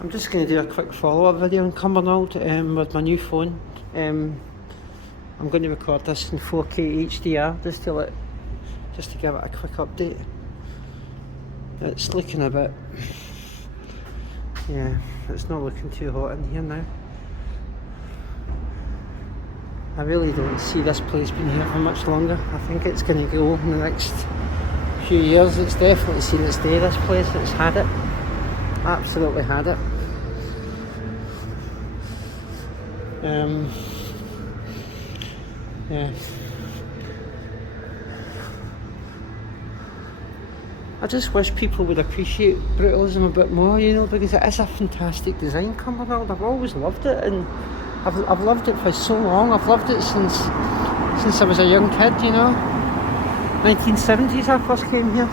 I'm just going to do a quick follow-up video on Cumbernauld with my new phone. I'm going to record this in 4K HDR just to give it a quick update. It's looking a bit, yeah, it's not looking too hot in here now. I really don't see this place being here for much longer. I think it's going to go in the next few years. It's definitely seen its day, this place. It's had it. Absolutely had it. Yeah. I just wish people would appreciate brutalism a bit more, you know, because it is a fantastic design, Cumbernauld. I've always loved it, and I've loved it for so long. I've loved it since I was a young kid, you know. 1970s I first came here,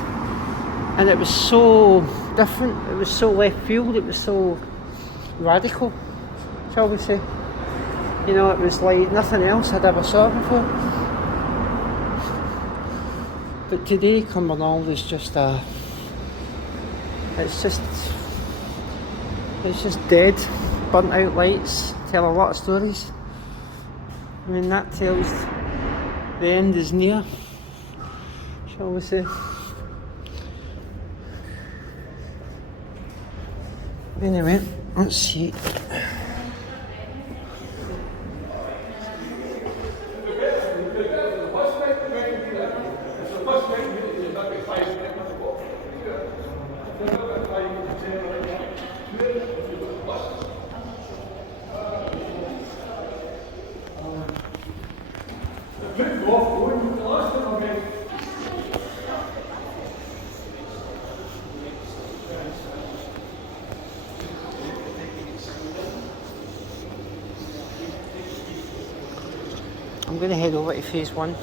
and it was so different. It was so left field. It was so radical, shall we say. You know, it was like nothing else I'd ever saw before. But today, Cumbernauld is just it's just dead, burnt out lights, tell a lot of stories. I mean, that tells the end is near, shall we say. Anyway, let's see. I'm going to head over to phase 1.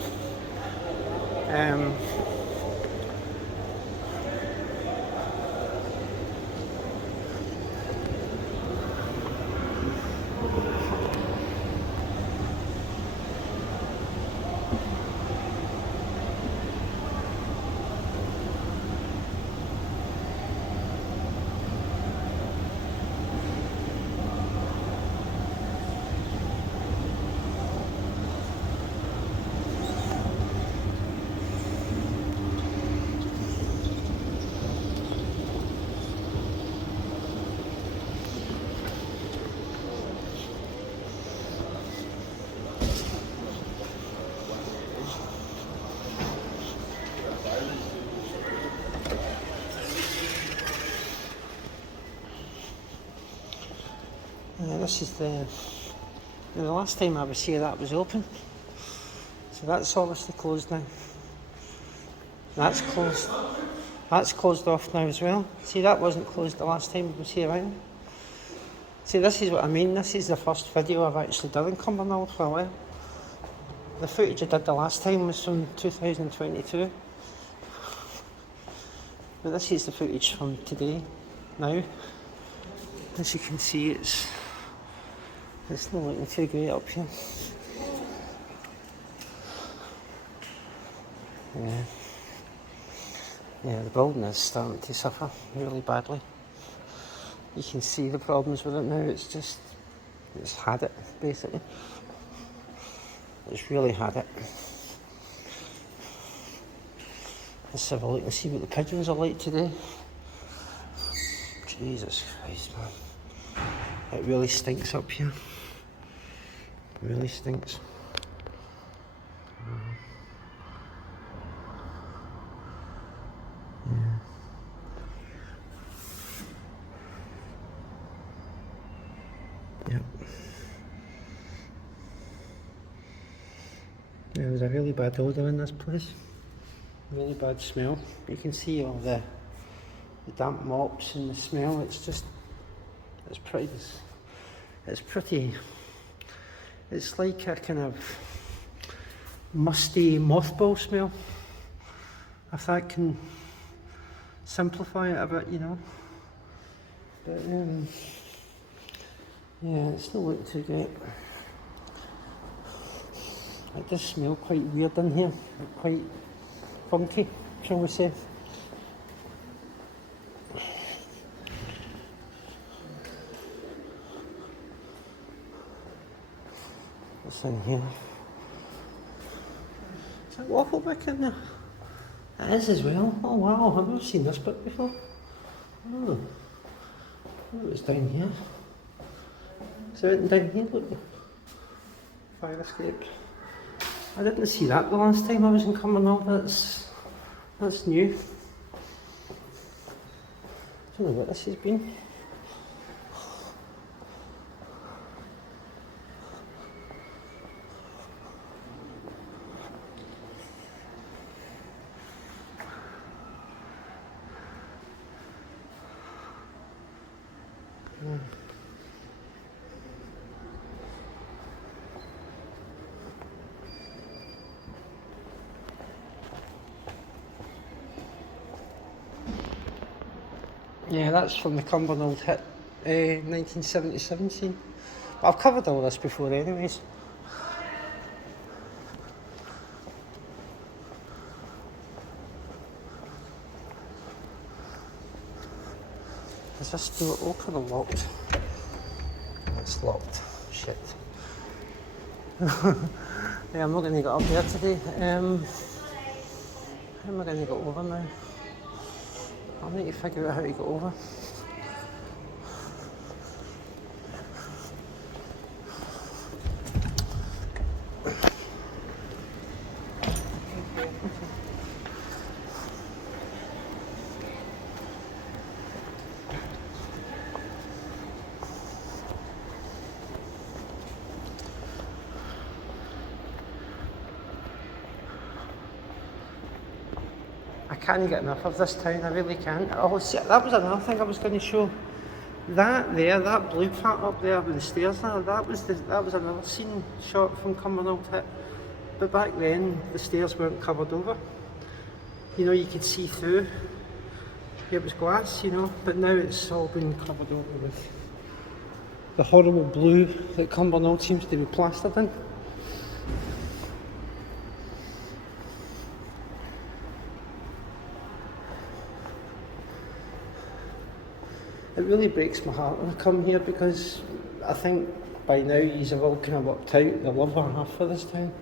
This is the last time I was here that was open, so that's obviously closed now. That's closed. That's closed off now as well. See, that wasn't closed the last time I was here either. See, this is what I mean. This is the first video I've actually done in Cumbernauld for a while. The footage I did the last time was from 2022. But this is the footage from today, now. As you can see, it's not looking too great up here. Yeah, the building is starting to suffer really badly. You can see the problems with it now. It's had it, basically. It's really had it. Let's have a look and see what the pigeons are like today. Jesus Christ, man. It really stinks up here. It really stinks. Yep. There's a really bad odour in this place. Really bad smell. You can see all the damp mops and the smell. It's pretty. It's like a kind of musty mothball smell, if that can simplify it a bit, you know. But yeah, it's not looking too great. It does smell quite weird in here, quite funky, shall we say. in here? Is that waffle back in there? It is as well. Oh wow, I've never seen this bit before. Oh, it was down here. Is there anything down here? Look. Fire escape. I didn't see that the last time I was in Cumbernauld. That's new. I don't know what this has been. Yeah, that's from the Cumbernauld hit 1977 scene. But I've covered all this before anyways. Is this door open or locked? It's locked. Shit. Yeah, I'm not going to get up there today. How am I going to get over now? I need to figure out how to get over. I can't get enough of this town, I really can't. Oh, see, that was another thing I was going to show. That there, that blue part up there with the stairs there, that was another scene shot from Cumbernauld hit. But back then, the stairs weren't covered over. You know, you could see through. It was glass, you know, but now it's all been covered over with the horrible blue that Cumbernauld seems to be plastered in. It really breaks my heart when I come here because I think by now yous have all kind of worked out the love I have for this town.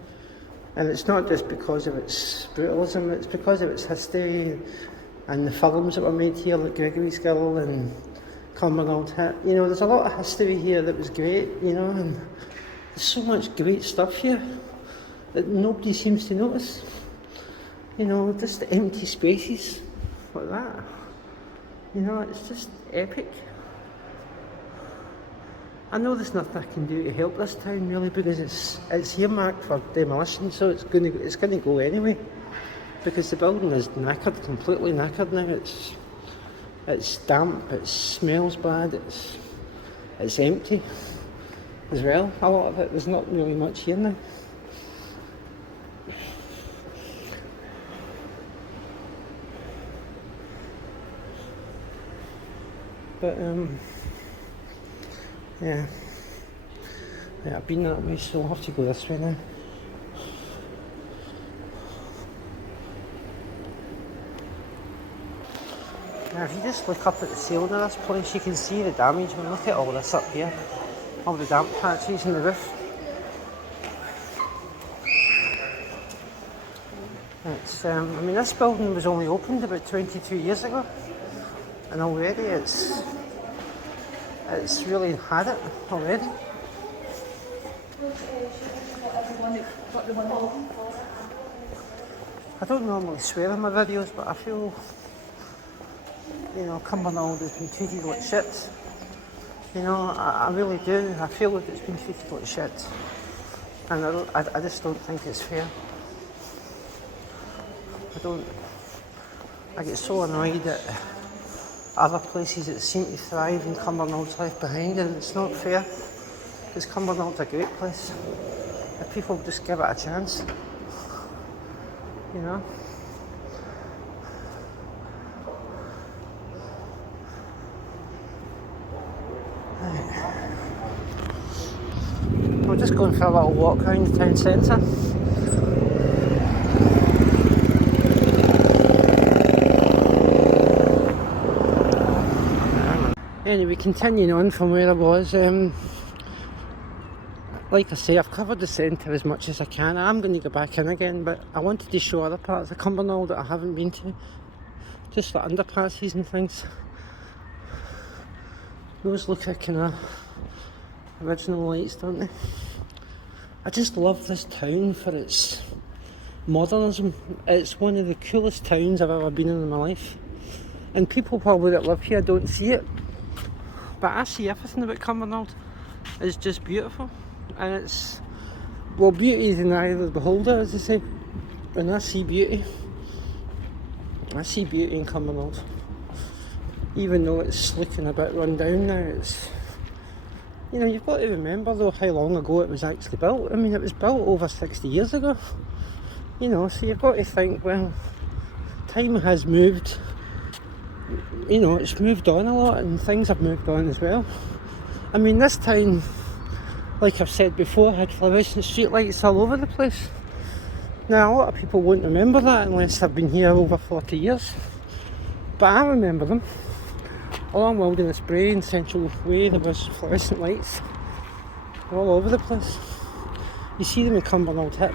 And it's not just because of its brutalism, it's because of its history and the films that were made here, like Gregory's Girl and Cumbernauld Hit. You know, there's a lot of history here that was great, you know, and there's so much great stuff here that nobody seems to notice. You know, just the empty spaces like that. You know, it's just epic. I know there's nothing I can do to help this town really because it's earmarked for demolition, so it's gonna go anyway. Because the building is knackered, completely knackered now. It's damp, it smells bad, it's empty as well. A lot of it, there's not really much here now. But yeah, I've been that way, so I'll have to go this way now. Now if you just look up at the ceiling of this place, you can see the damage. I mean, look at all this up here, all the damp patches in the roof. It's, I mean, this building was only opened about 22 years ago, and already it's really had it already. I don't normally swear in my videos, but I feel, you know, Cumbernauld has been treated like shit. You know, I really do. I feel like it's been treated like shit, and I just don't think it's fair. I get so annoyed at other places that seem to thrive and Cumbernauld left behind, and it's not fair because Cumbernauld a great place if people just give it a chance, you know. Right. We're just going for a little walk around the town centre. Anyway, continuing on from where I was, like I say, I've covered the centre as much as I can. I'm going to go back in again, but I wanted to show other parts of Cumbernauld that I haven't been to, just like underpasses and things. Those look like kind of original lights, don't they? I just love this town for its modernism. It's one of the coolest towns I've ever been in my life, and people probably that live here don't see it, but I see everything about Cumbernauld. It's just beautiful, and it's, well, beauty is in the eye of the beholder, as they say. When I see beauty in Cumbernauld, even though it's looking a bit run down now. It's, you know, you've got to remember though how long ago it was actually built. I mean, it was built over 60 years ago, you know, so you've got to think, well, time has moved, you know, it's moved on a lot, and things have moved on as well. I mean, this town, like I've said before, had fluorescent streetlights all over the place. Now, a lot of people won't remember that unless they've been here over 40 years, but I remember them. Along Wilderness Brae and Central Way, there was fluorescent lights all over the place. You see them in Cumbernauld Hip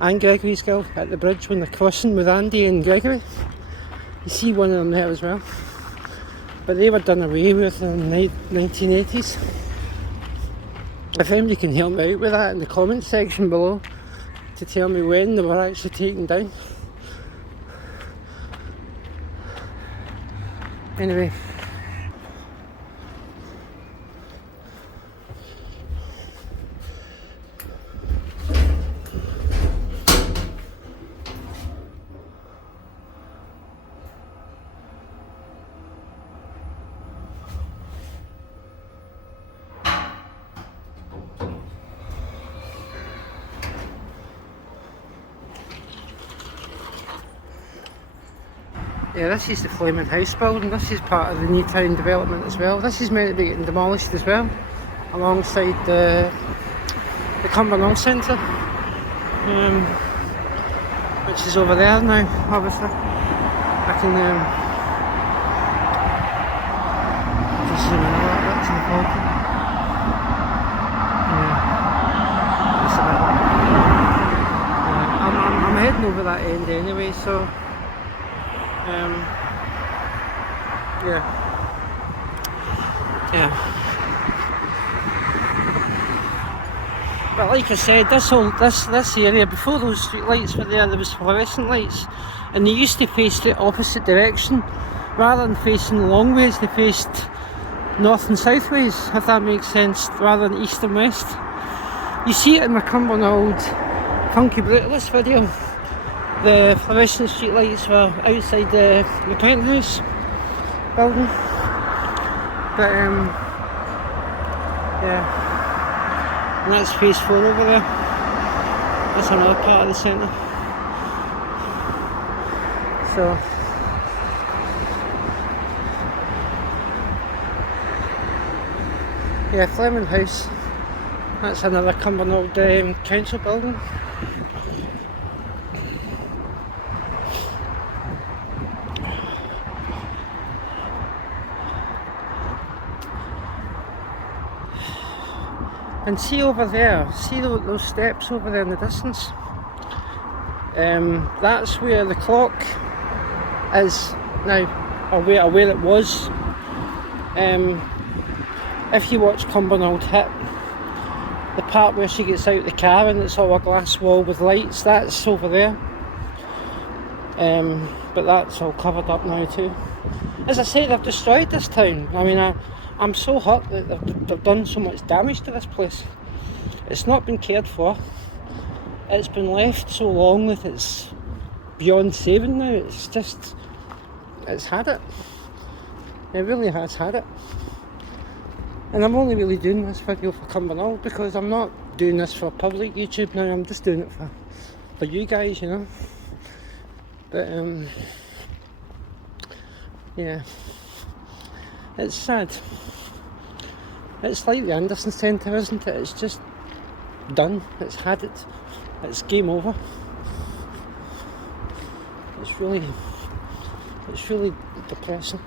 and Gregory's Guild at the bridge when they're crossing with Andy and Gregory. You see one of them there as well, but they were done away with in the 1980s. If anybody can help me out with that in the comments section below to tell me when they were actually taken down. Anyway, yeah, this is the Fleming House building. This is part of the new town development as well. This is meant to be getting demolished as well, alongside the Cumbernauld Centre, which is over there now, obviously. I can just zoom in a little bit to the parking. Yeah, just a bit. Yeah, I'm heading over that end anyway, so yeah. But like I said, this area, before those street lights were there was fluorescent lights, and they used to face the opposite direction. Rather than facing long ways, they faced north and south ways, if that makes sense, rather than east and west. You see it in the Cumbernauld Funky Brutalist video. The fluorescent street lights were outside the penthouse building, but yeah, and that's phase 4 over there. That's another part of the centre. So yeah, Fleming House, that's another Cumbernauld council building. And see over there, see those steps over there in the distance? That's where the clock is now, or where it was. If you watch Cumbernauld Hip, the part where she gets out the car and it's all a glass wall with lights, that's over there. But that's all covered up now too. As I say, they've destroyed this town. I mean, I'm so hurt that they've done so much damage to this place. It's not been cared for. It's been left so long that it's beyond saving now. It's just, it's had it. It really has had it. And I'm only really doing this video for Cumbernauld because I'm not doing this for public YouTube now. I'm just doing it for you guys, you know. But yeah, it's sad. It's like the Anderson Centre, isn't it? It's just done. It's had it. It's game over. It's really depressing.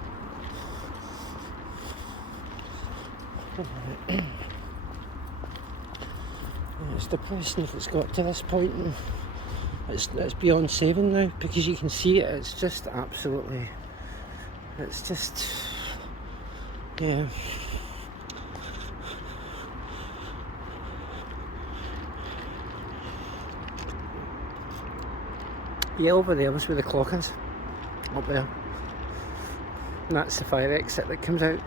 It's depressing if it's got to this point, and it's beyond saving now, because you can see it. It's just absolutely. It's just, yeah. Yeah, over there was where the clock is. Up there. And that's the fire exit that comes out.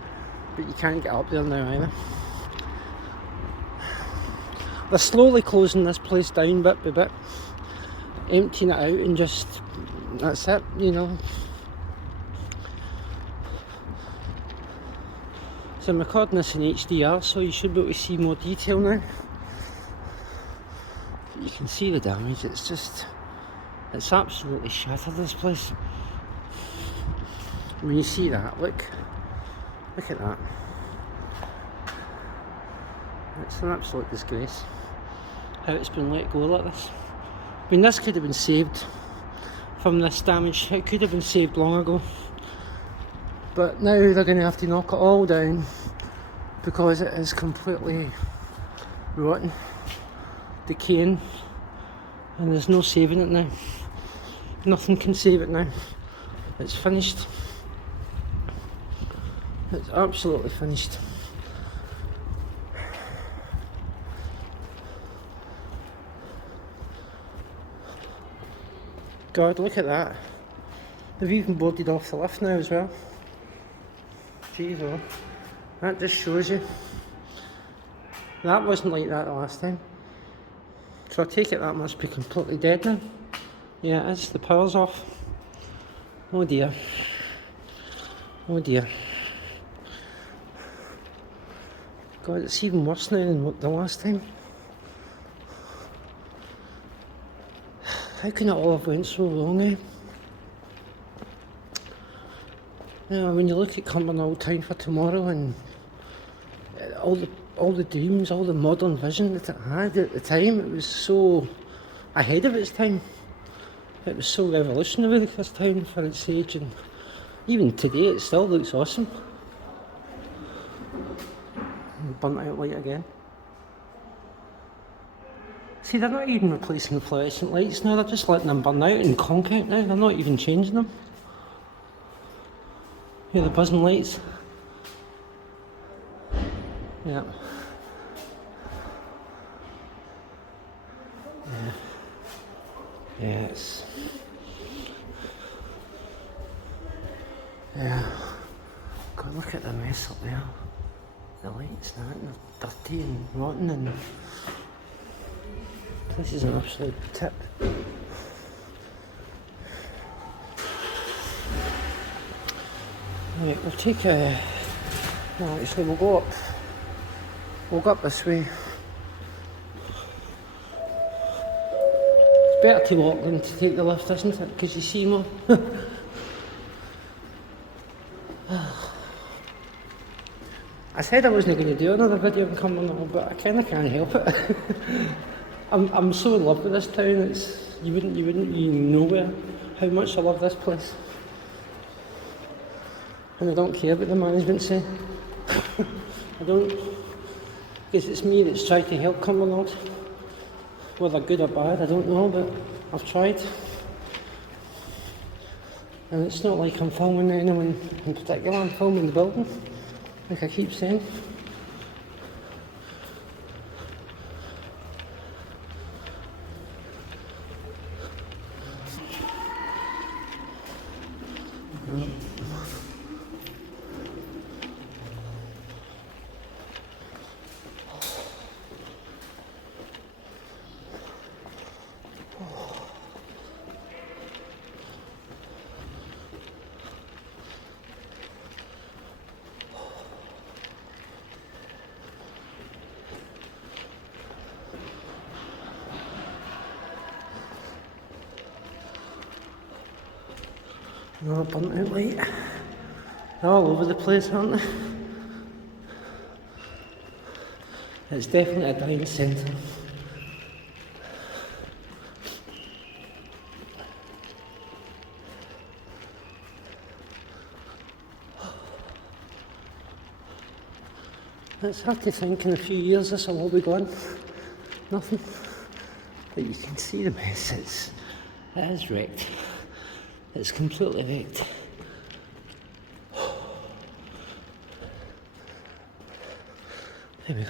But you can't get up there now either. They're slowly closing this place down bit by bit. Emptying it out and just, that's it, you know. So I'm recording this in HDR, so you should be able to see more detail now. You can see the damage, it's just, it's absolutely shattered, this place. When you see that, look at that. It's an absolute disgrace how it's been let go like this. I mean, this could have been saved from this damage. It could have been saved long ago. But now they're going to have to knock it all down because it is completely rotten, decaying, and there's no saving it now. Nothing can save it now. It's finished. It's absolutely finished. God, look at that. They've even boarded off the lift now as well. Jeez, oh. That just shows you. That wasn't like that the last time. So I take it that must be completely dead now. Yeah, it is. The power's off. Oh dear. Oh dear. God, it's even worse now than the last time. How can it all have went so wrong, eh? You know, when you look at Cumbernauld Town for tomorrow and all the dreams, all the modern vision that it had at the time, it was so ahead of its time. It was so revolutionary, this town, for its age, and even today it still looks awesome. Burnt out light again. See, they're not even replacing the fluorescent lights now, they're just letting them burn out and conk out now, they're not even changing them. Here, the buzzing lights. Yeah. Yeah. Yes. Yeah. God, look at the mess up there. The lights and that, and they're dirty and rotten, and this is an absolute tip. Right, we'll take a... No, actually we'll go up. We'll go up this way. It's better to walk than to take the lift, isn't it? Because you see more. I said I wasn't going to do another video in Cumbernauld, but I kind of can't help it. I'm so in love with this town. It's you wouldn't even know how much I love this place. And I don't care what the management say. I don't, because it's me that's tried to help Cumbernauld. Whether good or bad, I don't know, but I've tried. And it's not like I'm filming anyone in particular, I'm filming the building, like I keep saying. Another burnt out light. They're all over the place, aren't they? It's definitely a dying centre. It's hard to think in a few years this will all be gone. nothing. But you can see the mess. It is wrecked. It's completely wrecked. There we go.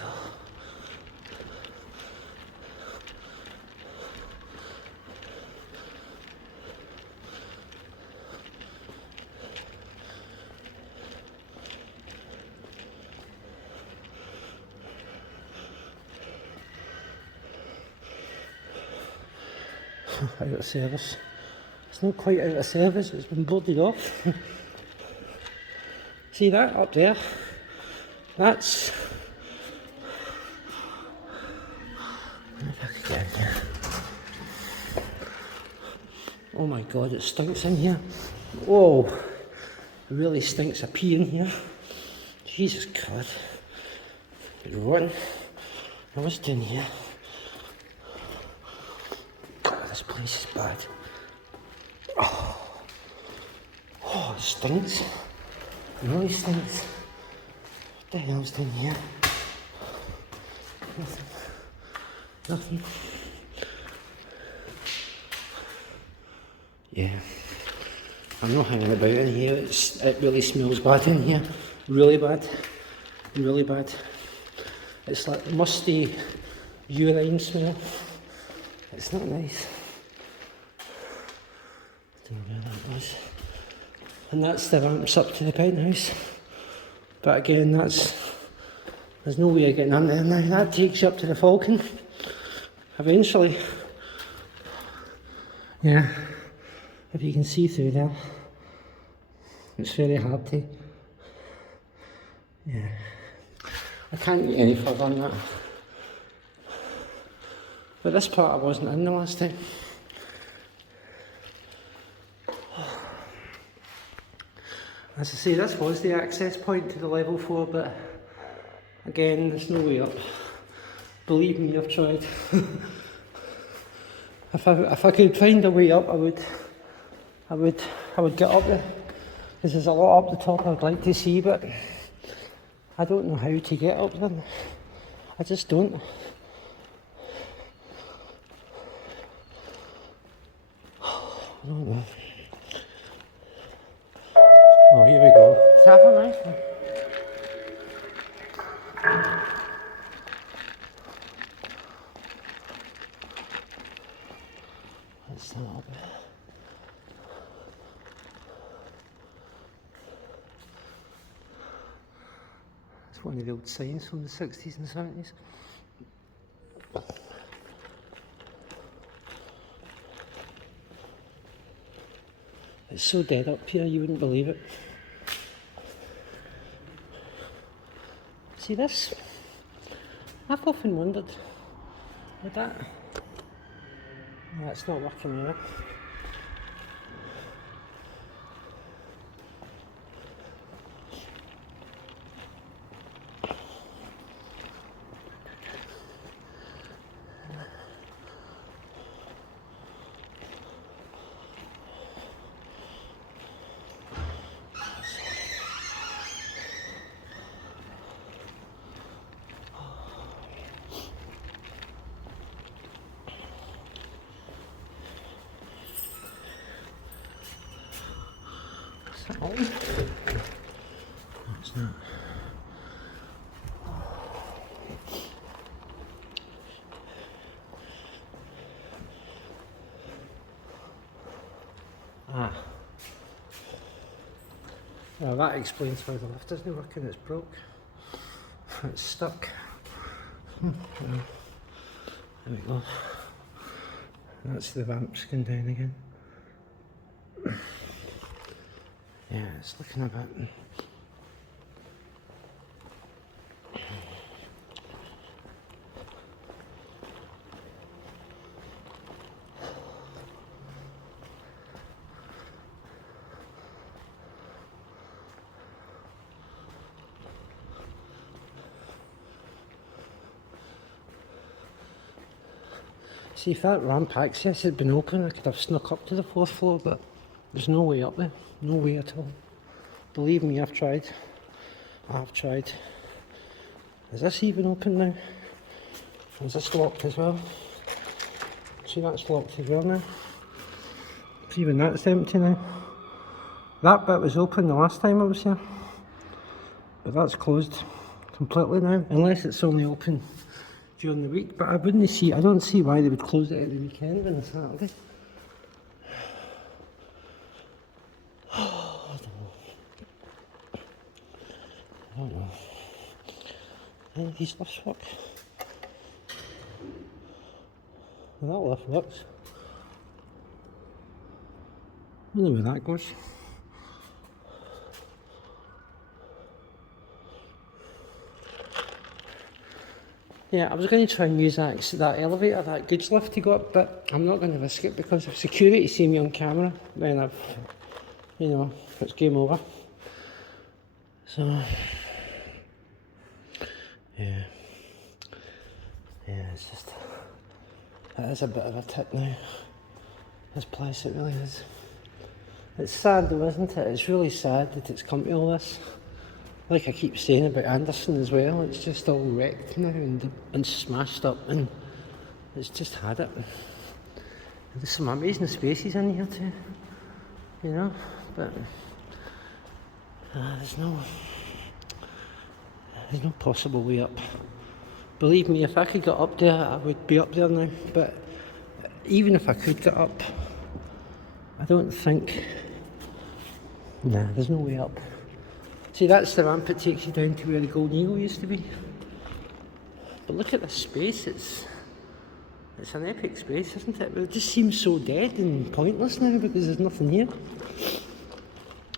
Out of service. It's not quite out of service, it's been boarded off. See that up there? That's... If I could get in here. Oh my god, it stinks in here. Whoa, it really stinks of pee in here. Jesus God. It's rotten. What's doing here? God, this place is bad. Oh, it stinks. It really stinks. What the hell's doing here? Nothing. Yeah. I'm not hanging about in here. It really smells bad in here. Really bad. Really bad. It's like musty urine smell. It's not nice. I don't know where that was. And that's the ramps up to the penthouse. But again, there's no way of getting under there now. That takes you up to the Falcon. Eventually. Yeah. If you can see through there. It's very hard to. Yeah. I can't get any further than that. But this part I wasn't in the last time. As I say, this was the access point to the level 4, but again, there's no way up. Believe me, I've tried. If I could find a way up, I would get up there. Because there's a lot up the top I'd like to see, but I don't know how to get up there. I just don't. I don't know. Oh, here we go. Is that a rifle? That's not up. It's one of the old signs from the 60s and 70s. It's so dead up here, you wouldn't believe it. See this? I've often wondered, would that... No, it's not working now. No, it's not. Well, that explains why the lift isn't working. It's broke. It's stuck. There we go. That's the ramps going down again. Yeah, it's looking a bit... See, if that ramp access had been open, I could have snuck up to the 4th floor, but there's no way up there. No way at all. Believe me, I've tried. I've tried. Is this even open now? Is this locked as well? See, that's locked as well now. So even that's empty now. That bit was open the last time I was here, but that's closed completely now, unless it's only open during the week. But I don't see why they would close it at the weekend on a Saturday. I don't know. Any of these lifts work? Well, that lift works. I don't know where that goes. Yeah, I was going to try and use that elevator, that goods lift to go up, but I'm not going to risk it because if security see me on camera, then it's game over. So, yeah, it's just, it is a bit of a tip now, this place, it really is. It's sad though, isn't it? It's really sad that it's come to all this. Like I keep saying about Anderson as well, it's just all wrecked now and smashed up, and it's just had it. There's some amazing spaces in here too, but there's no possible way up. Believe me, if I could get up there, I would be up there now, but even if I could get up, I don't think, there's no way up. See, that's the ramp that takes you down to where the Golden Eagle used to be. But look at this space, it's an epic space, isn't it? But it just seems so dead and pointless now because there's nothing here.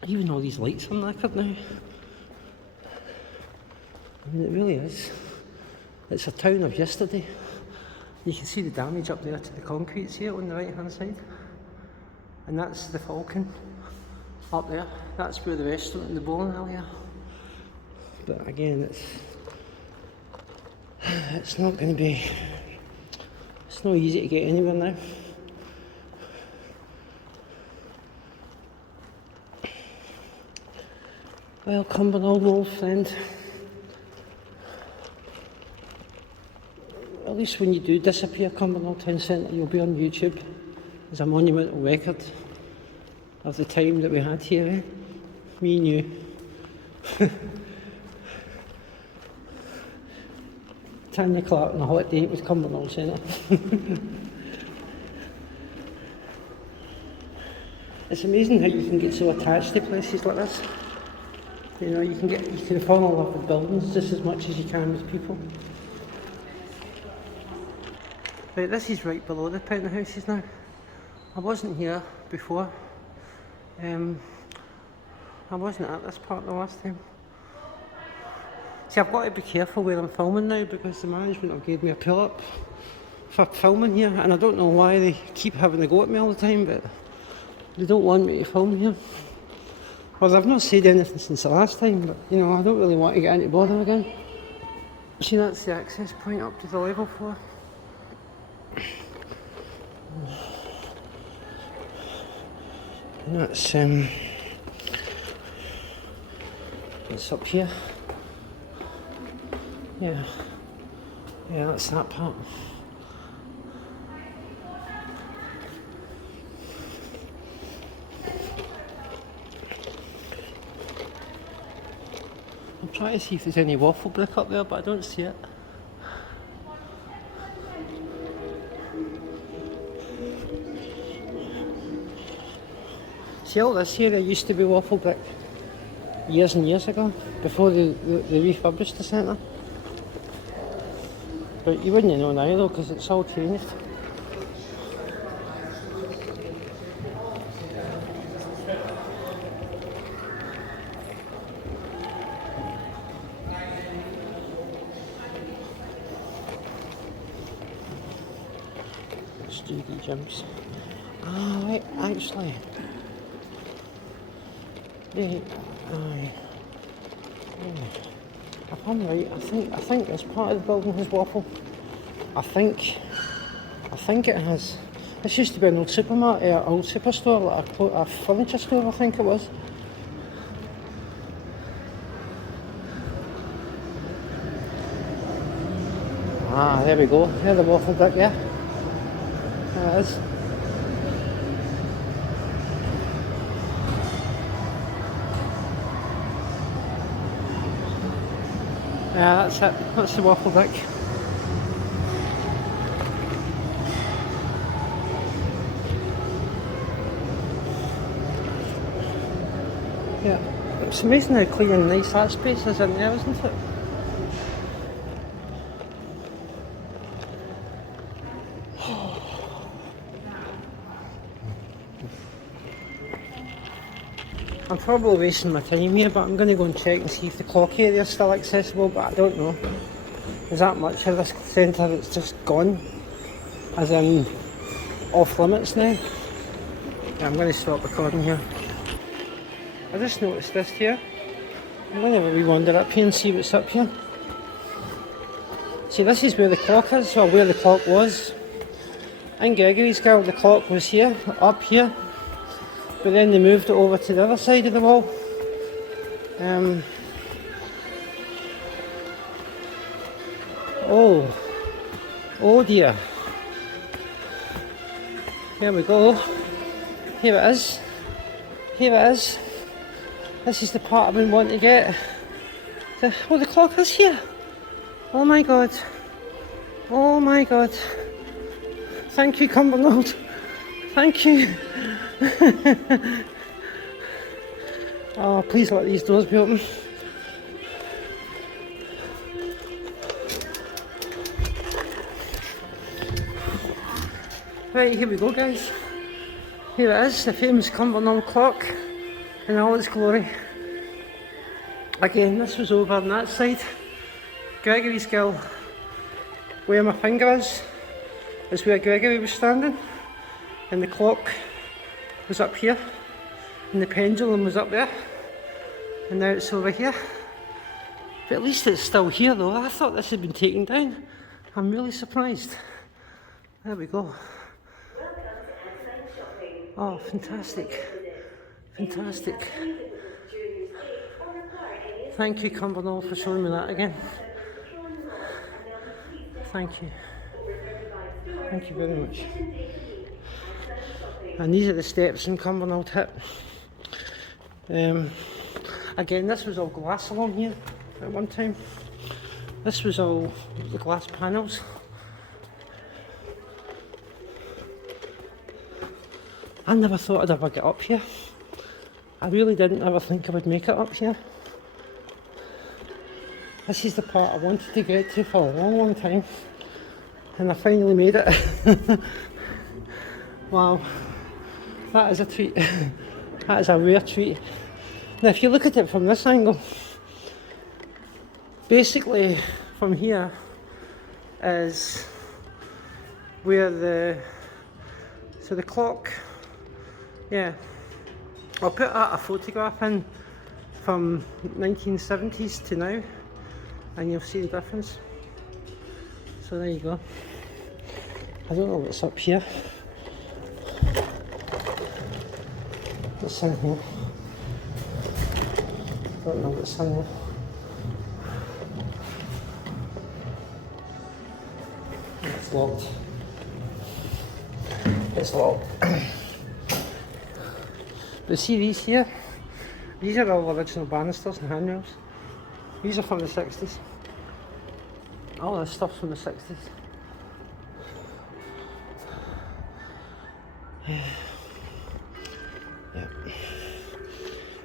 Even all these lights are knackered now. I mean, it really is. It's a town of yesterday. You can see the damage up there to the concrete, see it on the right hand side? And that's the Falcon. Up there, that's where the restaurant and the bowling alley are. But again, it's not going to be, it's not easy to get anywhere now. Well, Cumbernauld, old friend, at least when you do disappear, Cumbernauld Centre, you'll be on YouTube as a monumental record of the time that we had here, eh? Me and you. Tanya Clark on a hot date with Cumbernauld Centre. It's amazing how you can get so attached to places like this. You can fall in love with buildings just as much as you can with people. Right, this is right below the penthouses now. I wasn't here before. I wasn't at this part the last time. See, I've got to be careful where I'm filming now because the management have gave me a pull-up for filming here, and I don't know why they keep having a go at me all the time, but they don't want me to film here. Well, I've not said anything since the last time, but I don't really want to get into bother again. See, that's the access point up to the level 4. And that's it's up here. Yeah, that's that part. I'm trying to see if there's any waffle brick up there, but I don't see it. See, all this area used to be waffle brick years and years ago, before they refurbished the centre. But you wouldn't know now though, because it's all changed. Studio gyms. Ah, right, actually. If I'm right, I think this part of the building has waffle. I think it has. This used to be an old supermarket, an old superstore, like a furniture store, I think it was. Ah, there we go. There's the waffle duck, yeah. There it is. Yeah, that's it. That's the waffle duck. Yeah. It's amazing how clean and nice that space is in there, isn't it? I'm probably wasting my time here, but I'm going to go and check and see if the clock area is still accessible, but I don't know. There's that much of this centre that's just gone, as in off limits now. Yeah, I'm going to stop recording here. I just noticed this here. I'm going to have a wee wander up here and see what's up here. See, this is where the clock is, or where the clock was. In Gregory's Guild, the clock was here, up here. But then they moved it over to the other side of the wall. Oh dear. Here we go. Here it is. Here it is. This is the part I've been wanting to get. Oh, the clock is here. Oh my god. Oh my god. Thank you, Cumbernauld. Thank you. Oh, please let these doors be open. Right, here we go, guys. Here it is, the famous Cumbernauld clock in all its glory. Again, this was over on that side. Gregory's Guild. Where my finger is where Gregory was standing, and the clock was up here, and the pendulum was up there, and now it's over here. But at least it's still here though. I thought this had been taken down. I'm really surprised. There we go. Oh, fantastic. Fantastic. Thank you, Cumbernauld, for showing me that again. Thank you. Thank you very much. And these are the steps in Cumbernauld hit. Again, this was all glass along here at one time. This was all the glass panels. I never thought I'd ever get up here. I really didn't ever think I would make it up here. This is the part I wanted to get to for a long time, and I finally made it. Wow, that is a treat. That is a rare treat. Now if you look at it from this angle, basically from here is where the clock, yeah, I'll put a photograph in from 1970s to now, and you'll see the difference. So there you go. I don't know what's up here. What's in here? Don't know what's in there. It's locked. It's locked. But see these here? These are all original banisters and handrails. These are from the 60s. All this stuff's from the 60s. Yeah.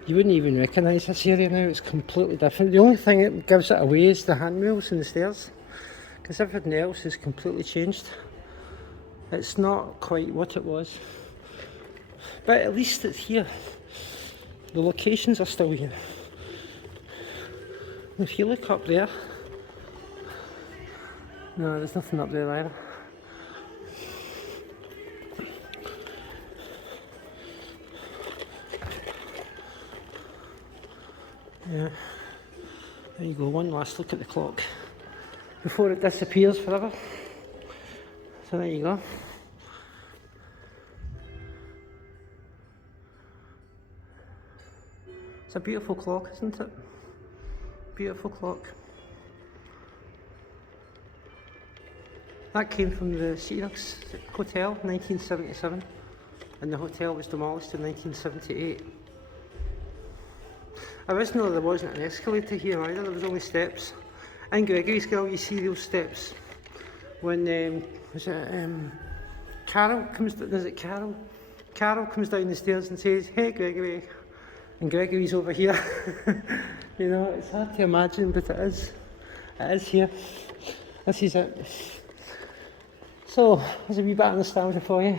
You wouldn't even recognise this area now, it's completely different. The only thing that gives it away is the handrails and the stairs, because everything else is completely changed. It's not quite what it was, but at least it's here. The locations are still here. If you look up there, no, there's nothing up there either. Yeah, there you go, one last look at the clock before it disappears forever. So there you go. It's a beautiful clock, isn't it? Beautiful clock. That came from the Syrinx Hotel, 1977, and the hotel was demolished in 1978. Originally there wasn't an escalator here either, there was only steps. In Gregory's Girl you see those steps when, Carol comes, is it Carol? Carol comes down the stairs and says, "Hey Gregory," and Gregory's over here. You know, it's hard to imagine, but it is here. This is it. So, there's a wee bit of nostalgia for you.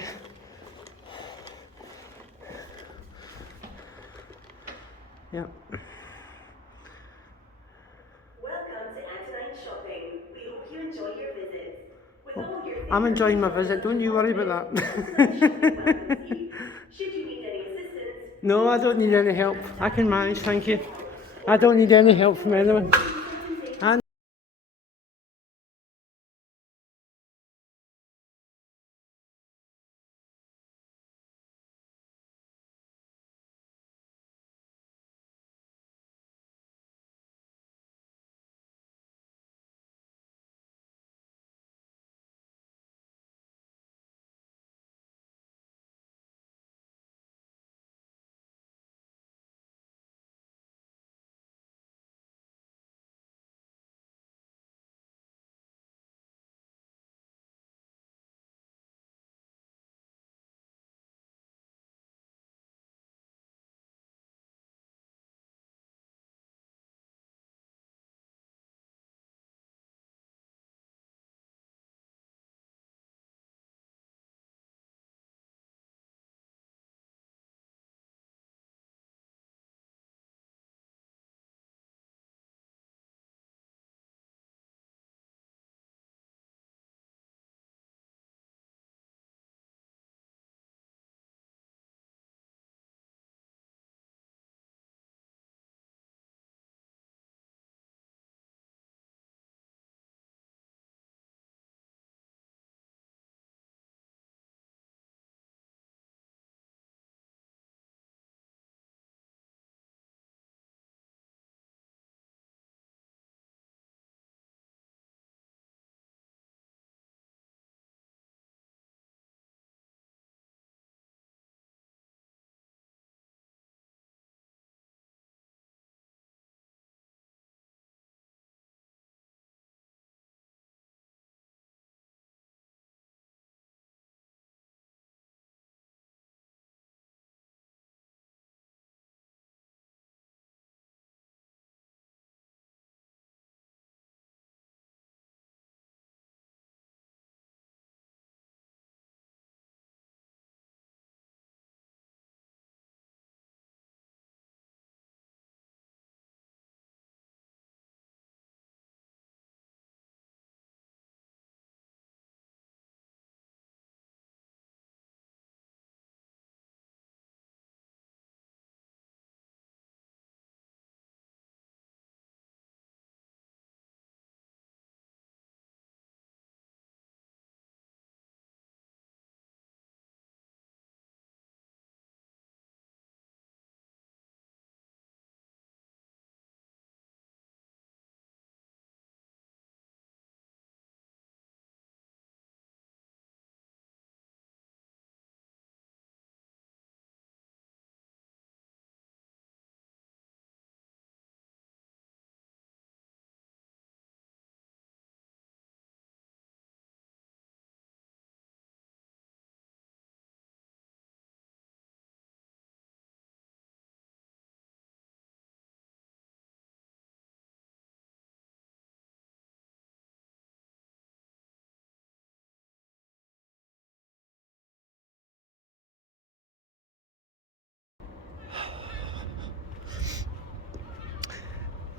Yeah. Welcome to Antonine Shopping. We hope you enjoy your visit. With all your I'm enjoying my visit, don't you worry about that. Should you need any assistance? No, I don't need any help. I can manage, thank you. I don't need any help from anyone. And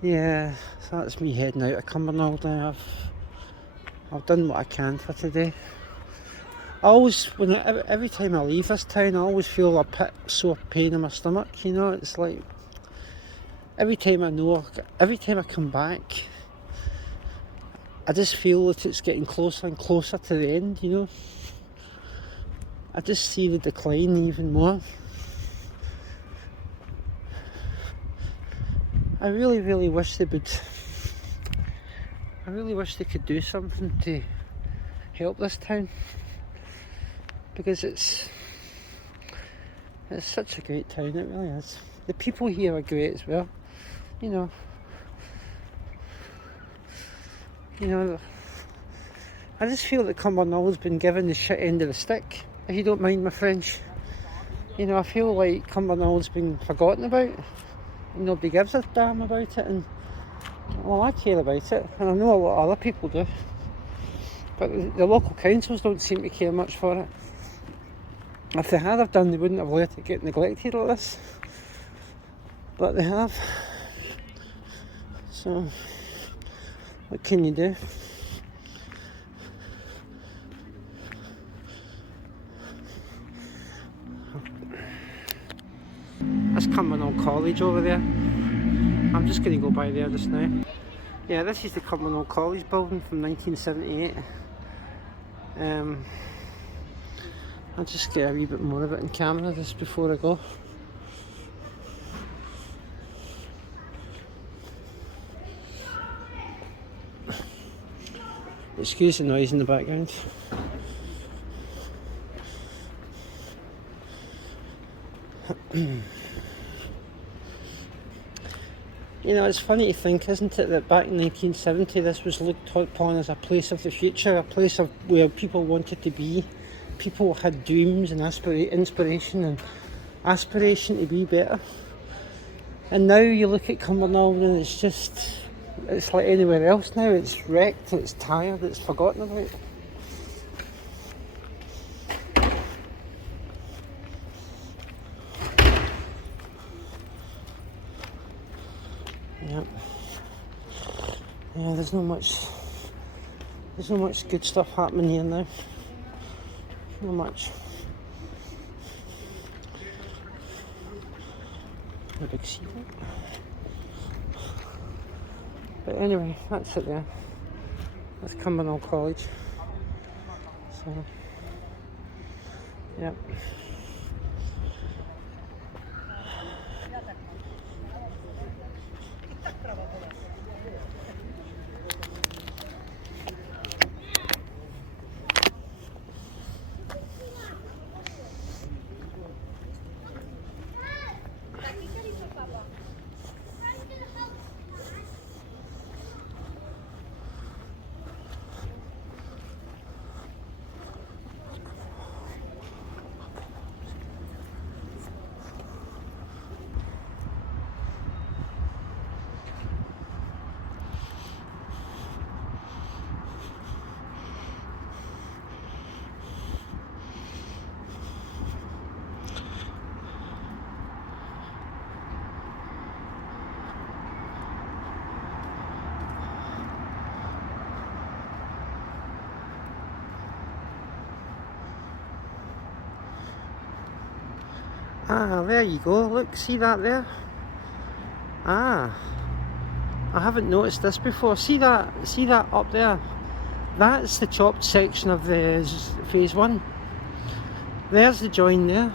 yeah, so that's me heading out of Cumbernauld now. I've done what I can for today. I always, every time I leave this town, I always feel a sore pain in my stomach, you know, it's like, every time I come back, I just feel that it's getting closer and closer to the end, you know. I just see the decline even more. I really wish they would, I really wish they could do something to help this town, because it's such a great town, it really is. The people here are great as well, you know. I just feel that Cumbernauld been given the shit end of the stick, if you don't mind my French. You know, I feel like Cumbernauld been forgotten about, and nobody gives a damn about it, and well, I care about it, and I know a lot of other people do, but the local councils don't seem to care much for it. If they had have done, they wouldn't have let it get neglected like this, but they have. So what can you do? That's Cumbernauld College over there. I'm just going to go by there just now. Yeah, this is the Cumbernauld College building from 1978. I'll just get a wee bit more of it in camera just before I go. Excuse the noise in the background. You know, it's funny to think, isn't it, that back in 1970 this was looked upon as a place of the future, a place of where people wanted to be. People had dreams and inspiration and aspiration to be better. And now you look at Cumbernauld and it's like anywhere else now. It's wrecked, it's tired, it's forgotten about. Yep. Yeah, there's not much good stuff happening here now. Not much. A big seagull. But anyway, that's it there. That's Cumbernauld College. So, yep. Ah, there you go, look, see that there? Ah, I haven't noticed this before. See that up there? That's the chopped section of the phase 1. There's the join there.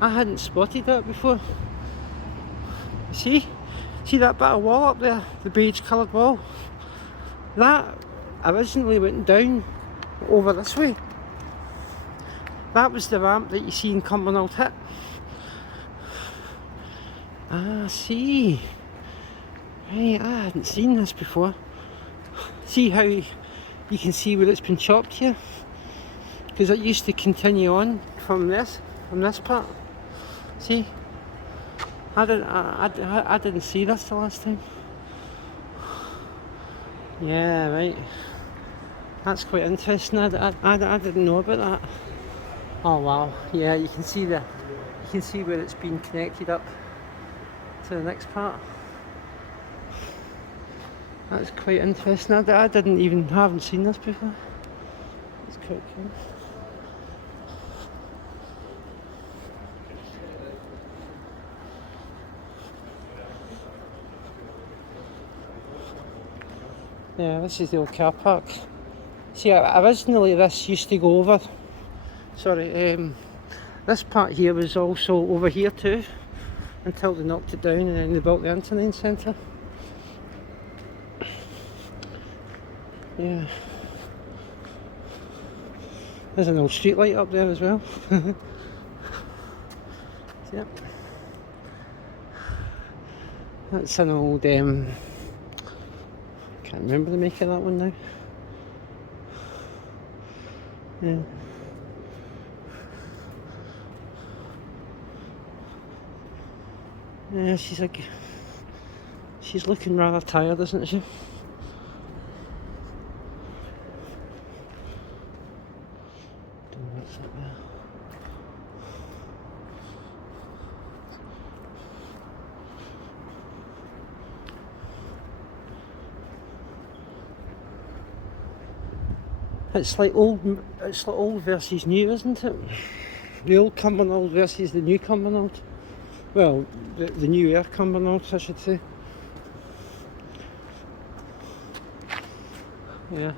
I hadn't spotted that before. See that bit of wall up there? The beige coloured wall? That originally went down over this way. That was the ramp that you see in Cumbernauld Hit. Ah, see. Right, I hadn't seen this before. See how you can see where it's been chopped here? Because it used to continue on from this part. See? I didn't see this the last time. Yeah, right. That's quite interesting. I didn't know about that. Oh wow, yeah, you can see where it's been connected up to the next part. That's quite interesting. I haven't seen this before. It's quite cool. Yeah, this is the old car park. See, originally this used to go over. This part here was also over here too, until they knocked it down and then they built the Modernism Centre. Yeah. There's an old street light up there as well. Yep. That's an old, can't remember the make of that one now. Yeah. Yeah, she's looking rather tired, isn't she? Don't know what's up there. It's like old versus new, isn't it? The old Cumbernauld versus the new Cumbernauld. Well, the newer Cumbernauld, I should say. Yeah.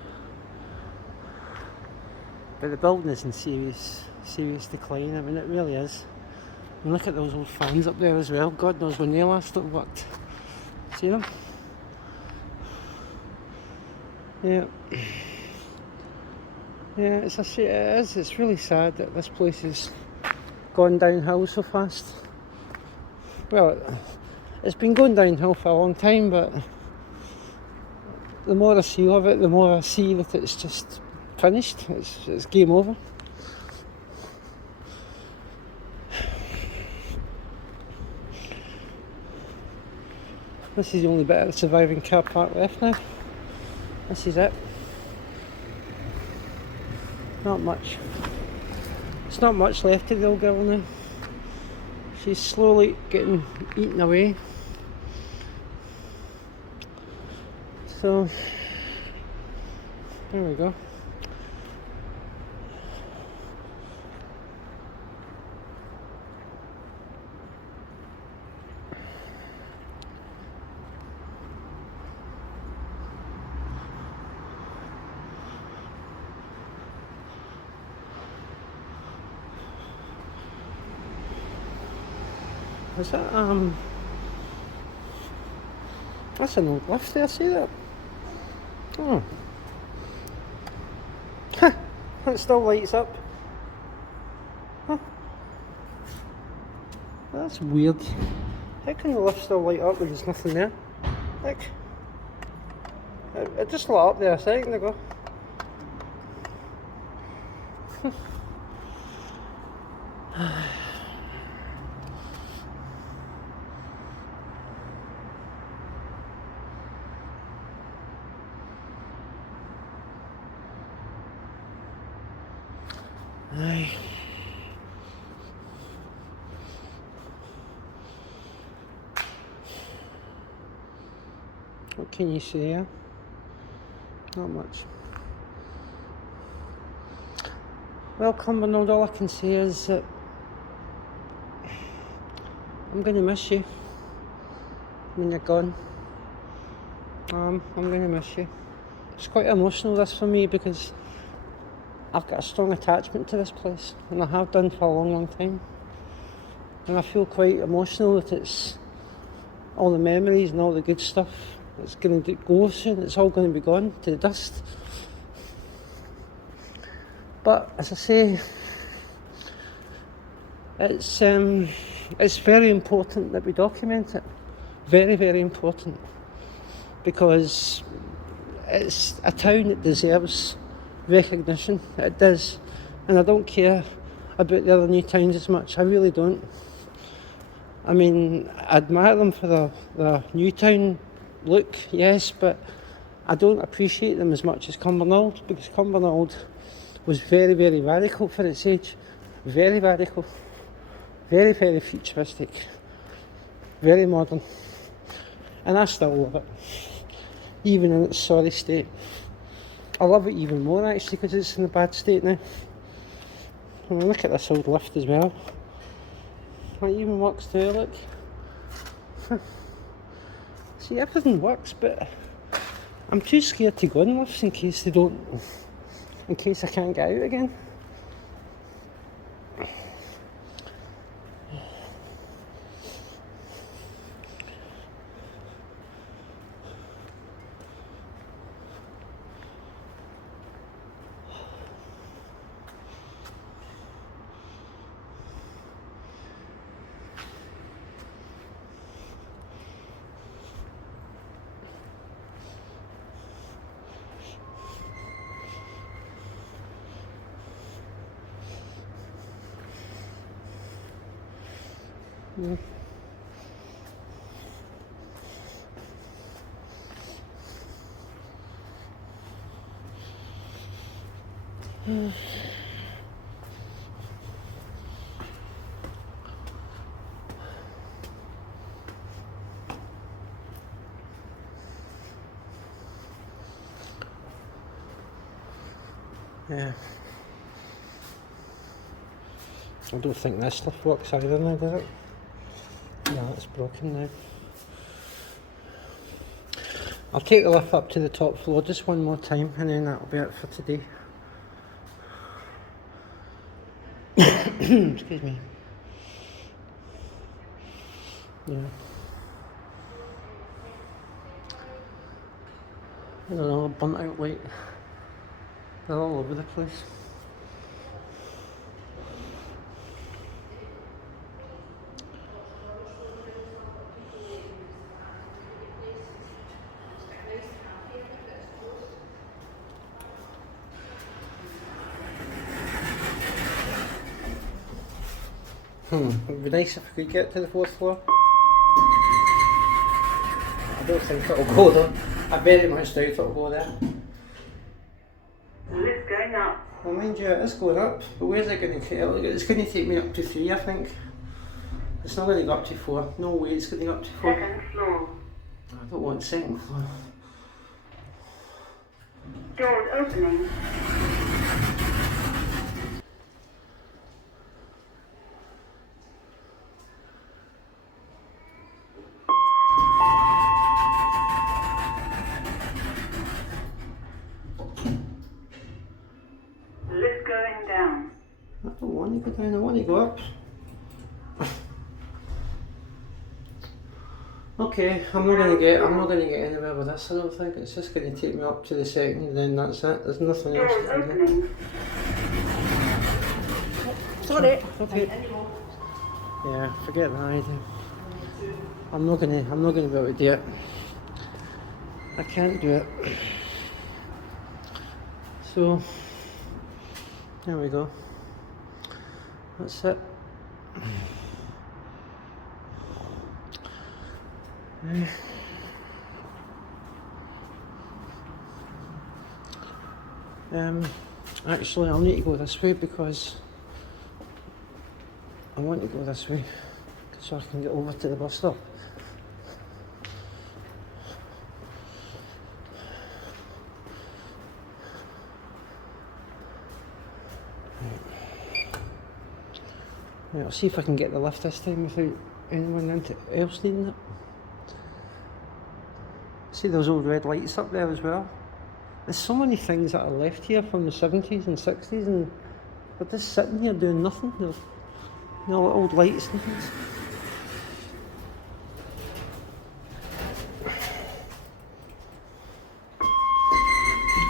But the building is in serious decline. I mean, it really is. And look at those old fans up there as well. God knows when they last worked. See them? Yeah. Yeah, it is. It's really sad that this place has gone downhill so fast. Well, it's been going downhill for a long time, but the more I see of it, the more I see that it's just finished. It's game over. This is the only bit of the surviving car park left now. This is it. Not much. It's not much left of the old girl now. She's slowly getting eaten away. So, there we go. Is that, that's an old lift there, see that? Oh. Ha! It still lights up. Huh. That's weird. How can the lift still light up when there's nothing there? Look. It just lit up there a second ago. Aye. What can you say? Yeah? Not much. Well, Cumbernauld, all I can say is that I'm going to miss you when you're gone. I'm going to miss you. It's quite emotional, this, for me, because I've got a strong attachment to this place, and I have done for a long time. And I feel quite emotional that it's all the memories and all the good stuff. It's going to go soon. It's all going to be gone to the dust. But as I say, it's very important that we document it. Very, very important, because it's a town that deserves recognition. It does, and I don't care about the other new towns as much. I really don't. I mean, I admire them for the new town look, yes, but I don't appreciate them as much as Cumbernauld, because Cumbernauld was very, very radical for its age. Very radical. Very, very futuristic. Very modern. And I still love it, even in its sorry state. I love it even more, actually, because it's in a bad state now. I mean, look at this old lift as well. It even works too, look. See, everything works, but I'm too scared to go in lifts in case I can't get out again. Yeah. I don't think this lift works either now, does it? No, it's broken now. I'll take the lift up to the top floor just one more time and then that'll be it for today. Excuse me. Yeah. I don't know, burnt out light. They're all over the place. It'd be nice if we could get to the 4th floor. I don't think it'll go though. I very much doubt it'll go there. Lift going up. Well, mind you, it is going up, but where's it going to take? It's going to take me up to 3, I think. It's not going to go up to 4. No way, it's going to go up to 4. Second floor. I don't want 2nd floor. Doors opening. Lift going down. I don't want to go down, I want to go up. Okay, I'm not going to get anywhere with this, I don't think. It's just going to take me up to the 2nd and then that's it. There's nothing else Doors to do. opening. Sorry. Okay. Yeah, forget that idea. I'm not gonna be able to do it. I can't do it. So there we go. That's it. Actually, I'll need to go this way because I want to go this way so I can get over to the bus stop. Right, I'll see if I can get the lift this time without anyone else needing it. See those old red lights up there as well? There's so many things that are left here from the 70s and 60s and they're just sitting here doing nothing. They're, old lights and things.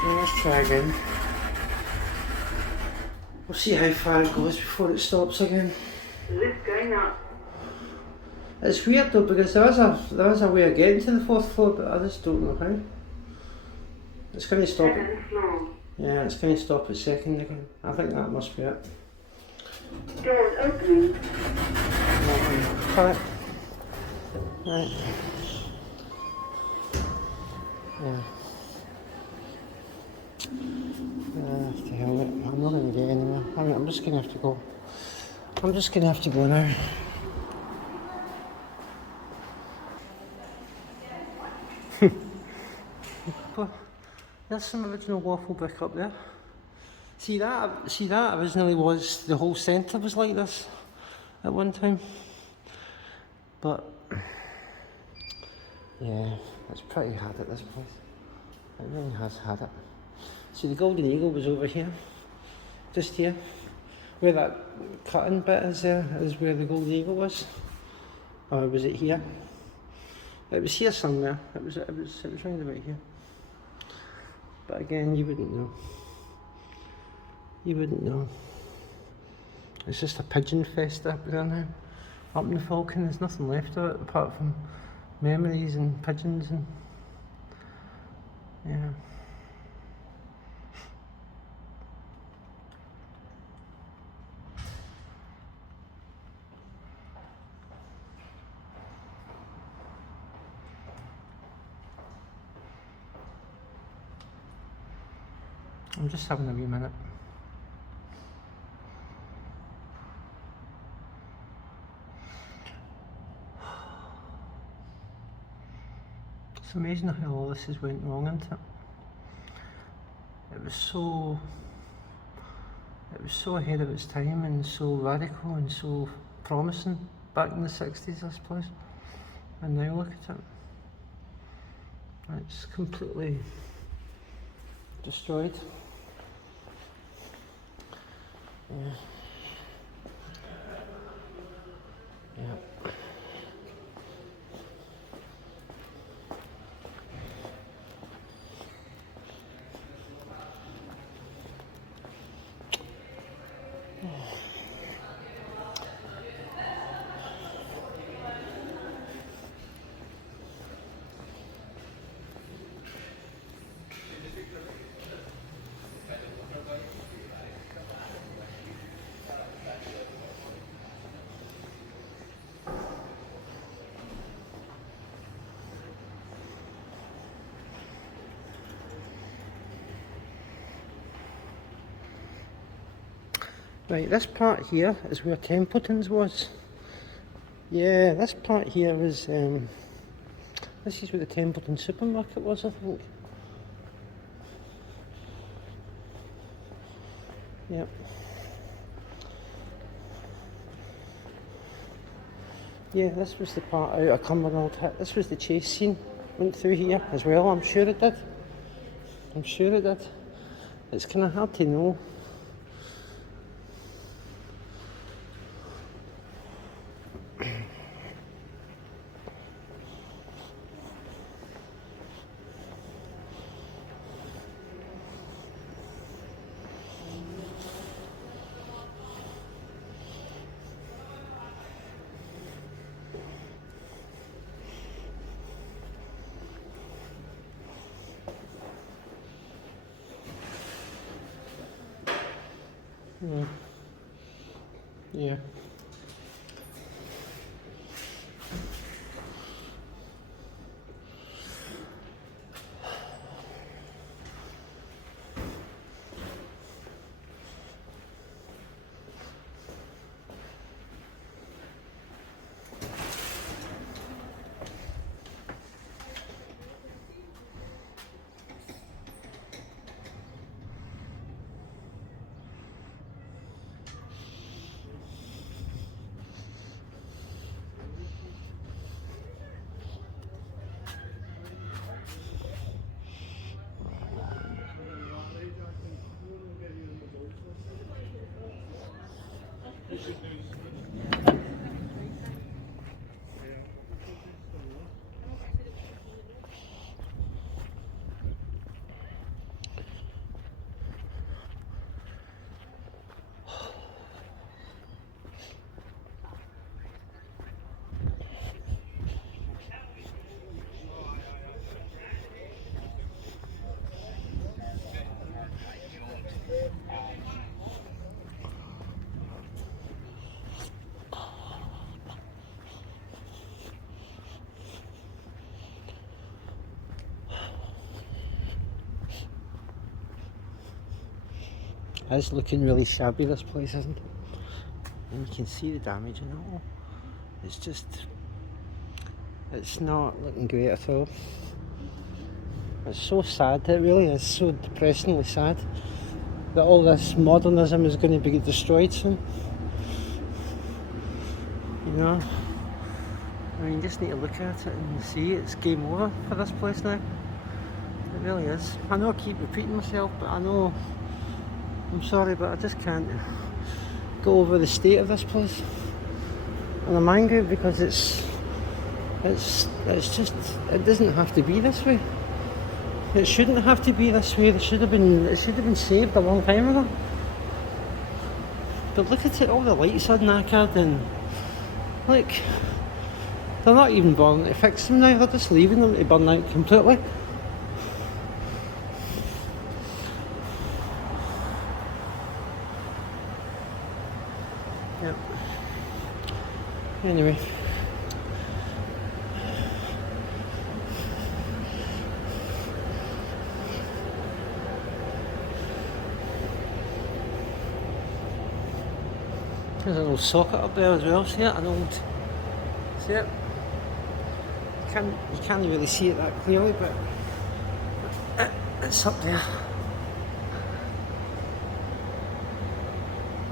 Well, let's try again. We'll see how far it goes before it stops again. Lift going up. It's weird though because there is a way of getting to the 4th floor, but I just don't know how. It's going to stop. Second floor. Yeah, it's going to stop at 2nd again. I think that must be it. Doors opening. Right. Right. Yeah. To hell with it. I'm not going to get anywhere. I'm just going to have to go. I'm just going to have to go now. There's some original waffle brick up there. See that originally was, the whole centre was like this at one time. But yeah, it's pretty hard at this place. It really has had it. See, the Golden Eagle was over here, just here. Where that cutting bit is there is where the Golden Eagle was. Or was it here? It was here somewhere. It was round about here. But again, you wouldn't know. You wouldn't know. It's just a pigeon fest up there now. Up in the Falcon, there's nothing left of it apart from memories and pigeons and yeah. I'm just having a wee minute. It's amazing how all this has went wrong, isn't it? It was so ahead of its time and so radical and so promising back in the 60s, this place. And now look at it. It's completely destroyed. Yeah. Yeah. Right, this part here is where Templeton's was. Yeah, this part here was, this is where the Templeton supermarket was, I think. Yep. Yeah, this was the part out of Cumbernauld hit. This was the chase scene. Went through here as well, I'm sure it did. I'm sure it did. It's kind of hard to know. Yeah. It's looking really shabby, this place, isn't it? And you can see the damage and all. It's just, it's not looking great at all. It's so sad, it really is so depressingly sad that all this modernism is going to be destroyed soon. You know? I mean, you just need to look at it and see it's game over for this place now. It really is. I know I keep repeating myself, but I know, I'm sorry, but I just can't go over the state of this place. And I'm angry because it's just, it doesn't have to be this way. It shouldn't have to be this way. It should have been saved a long time ago. But look at it, all the lights are knackered and like, they're not even bothering to fix them now, they're just leaving them to burn out completely. Yep. Anyway. There's an old socket up there as well, see it? See it? You can't really see it that clearly, but it's up there.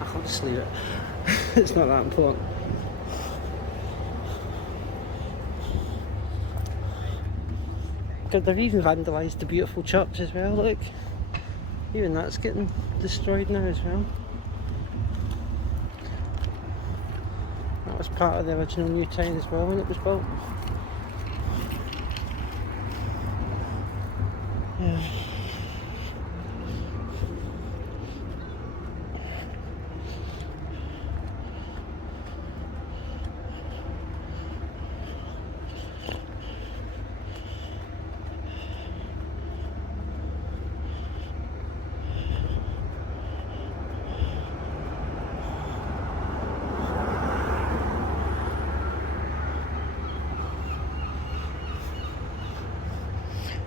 I'll just leave it. It's not that important. God, they've even vandalised the beautiful church as well, look. Even that's getting destroyed now as well. That was part of the original new town as well when it was built. Yeah.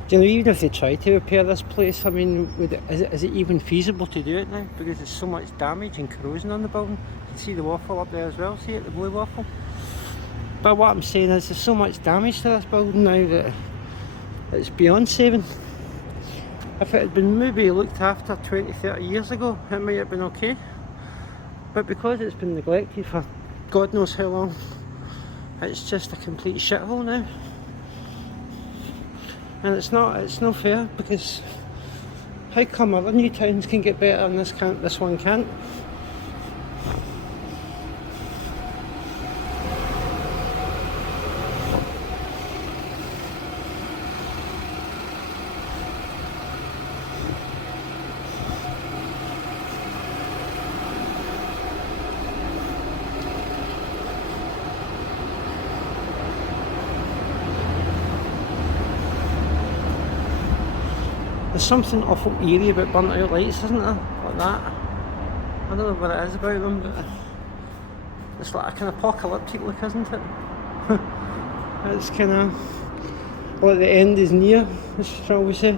You know, even if they try to repair this place, I mean, is it even feasible to do it now? Because there's so much damage and corrosion on the building. You can see the waffle up there as well, see it, the blue waffle? But what I'm saying is there's so much damage to this building now that it's beyond saving. If it had been maybe looked after 20, 30 years ago, it might have been okay. But because it's been neglected for God knows how long, it's just a complete shithole now. And it's no fair, because how come other new towns can get better and this one can't? There's something awful eerie about burnt out lights, isn't there? Like that. I don't know what it is about them, but it's like a kind of apocalyptic look, isn't it? It's kind of like the end is near, shall we say.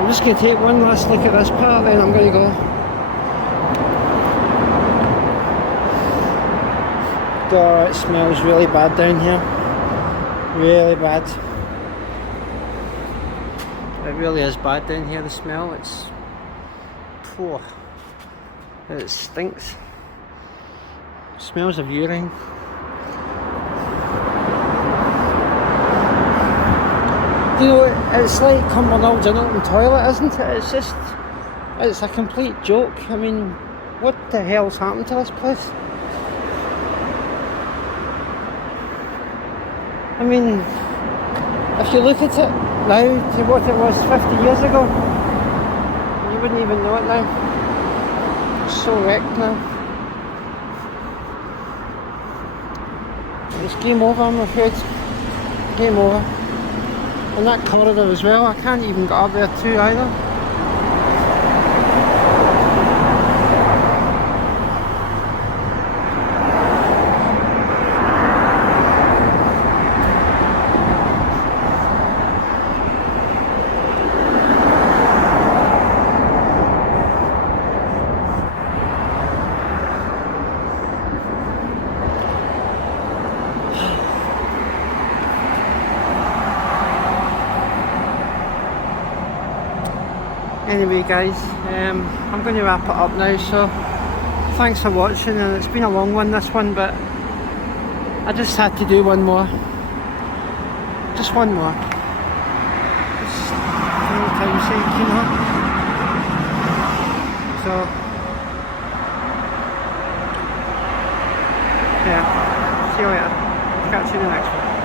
I'm just going to take one last look at this part, then I'm going to go. God, it smells really bad down here. Really bad. It really is bad down here, the smell. It's poor. It stinks. It smells of urine. You know, it's like Cumbernauld Centre toilet, isn't it? It's a complete joke. I mean, what the hell's happened to this place? I mean, if you look at it now to what it was 50 years ago, you wouldn't even know it now. It's so wrecked now. It's game over, I'm afraid. Game over. And that corridor as well, I can't even get up there too either. Anyway guys, I'm going to wrap it up now, so thanks for watching, and it's been a long one this one, but I just had to do one more. Just one more. Just for the time's sake, you know. So, yeah, see you later. Catch you in the next one.